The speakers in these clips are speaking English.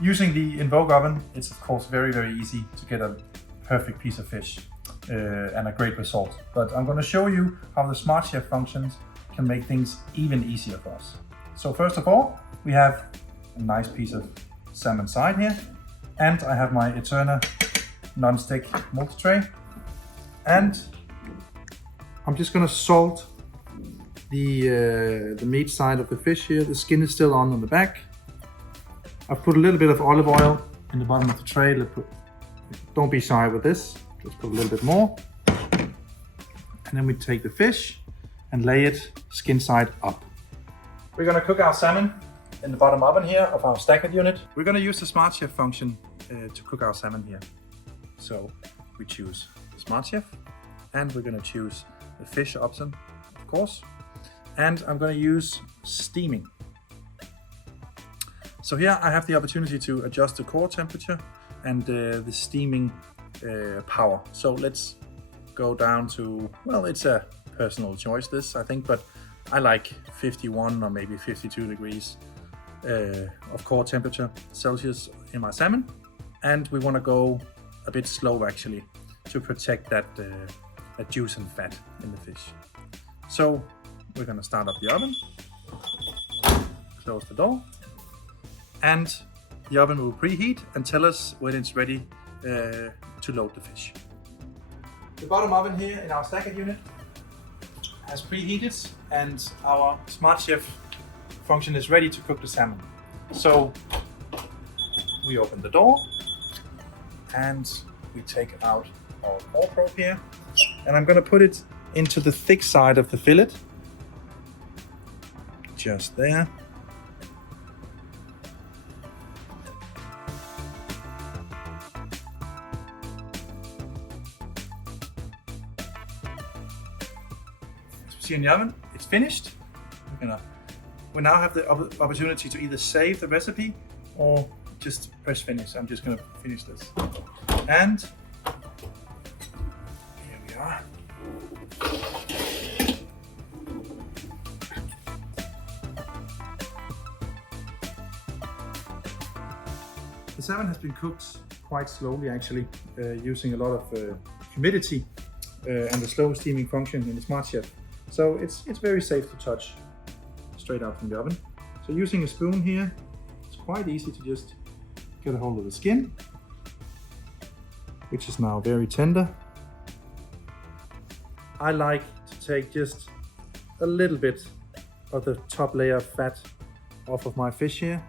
Using the Invoq oven, it's of course very easy to get a perfect piece of fish and a great result. But I'm going to show you how the SmartChef functions can make things even easier for us. So first of all, we have a nice piece of salmon side here, and I have my Eterna non-stick multi-tray, and I'm just going to salt the meat side of the fish here. The skin is still on the back. I've put a little bit of olive oil in the bottom of the tray. Don't be shy with this, just put a little bit more. And then we take the fish and lay it skin side up. We're going to cook our salmon in the bottom oven here of our staggered unit. We're going to use the SmartChef function to cook our salmon here. So we choose the SmartChef, and we're going to choose the fish option, of course. And I'm going to use steaming. So here I have the opportunity to adjust the core temperature and the steaming power. So let's go down to, well, it's a personal choice this, I think, but I like 51 or maybe 52 degrees of core temperature Celsius in my salmon. And we want to go a bit slow actually to protect that juice and fat in the fish. So we're going to start up the oven, close the door, and the oven will preheat and tell us when it's ready to load the fish. The bottom oven here in our staggered unit has preheated, and our SmartChef function is ready to cook the salmon. So we open the door and we take out our core probe here, and I'm going to put it into the thick side of the fillet, just there. As we see in the oven, it's finished. We now have the opportunity to either save the recipe or just press finish. I'm just going to finish this. And here we are. The salmon has been cooked quite slowly actually, using a lot of humidity and the slow steaming function in the SmartChef. So it's very safe to touch straight out from the oven. So using a spoon here, it's quite easy to just get a hold of the skin, which is now very tender. I like to take just a little bit of the top layer of fat off of my fish here.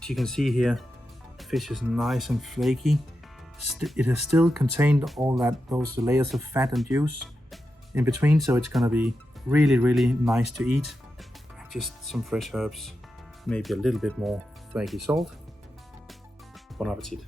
As you can see here, the fish is nice and flaky. It has still contained all those layers of fat and juice in between, so it's going to be really nice to eat. Just some fresh herbs, maybe a little bit more flaky salt. Bon appetit.